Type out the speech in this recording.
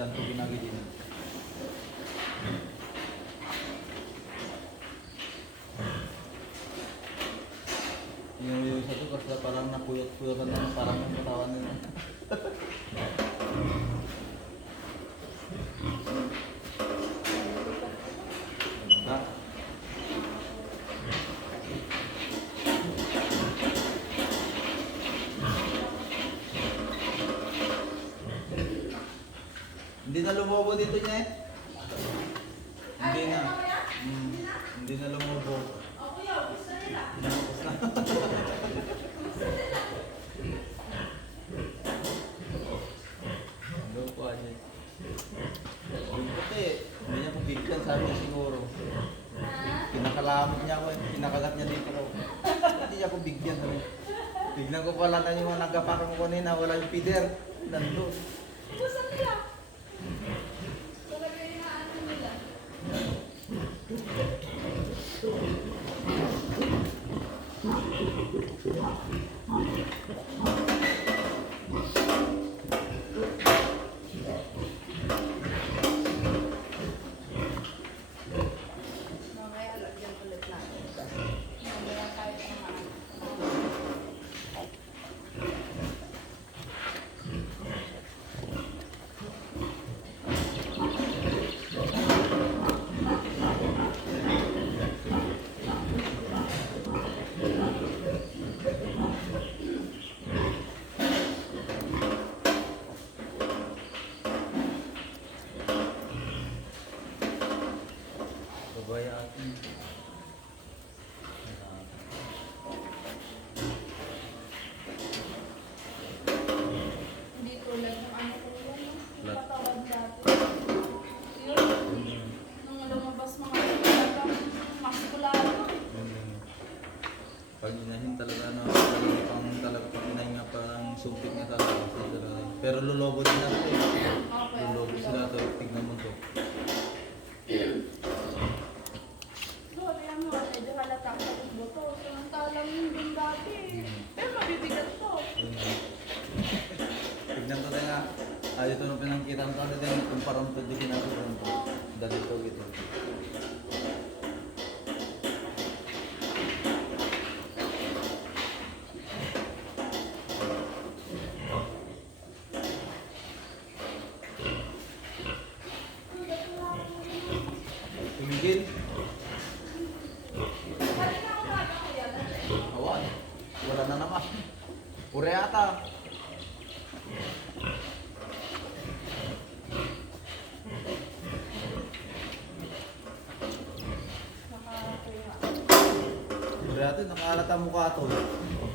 dan pagi lagi sini. Yung sa ito kasi parang napuyot-puyot na parang yung katawan nila. Hindi na lumobo dito niya eh. Hindi na. Mm, hindi na lumobo. Tinapos na. Ano puti, hindi niya ko bigyan, sabi niya siguro. Pinakalamot niya ako, pinakagat niya dito ko. Hindi niya ko bigyan. Tignan ko pala na yung mga nagapakan ko kanina, wala yung feeder. Nandun. Gusto nila. Talaga yung ano nila. Mamaya Hindi tulad ng ano ko yun. Patawad dati. Yun, nung lumabas mga talagang maskulado. Pag inahin talaga talaga pang talaga pag inahin nga parang sumpit talaga. Pero lulobo din natin. Lulobo sila to. Tignan mo to. Sorry, ano, medyo halatang sa buto. Samantalang yun din dati. Pero mabibigat to. Yun. Tignan ko na nga. Ah, ito nung pinangkita ko kasi din kung parang to di kinasuran to. Dali to gitu. Tumigil. Awan. Wala na naman. Pure ata. Grabe, nakalata mukha to.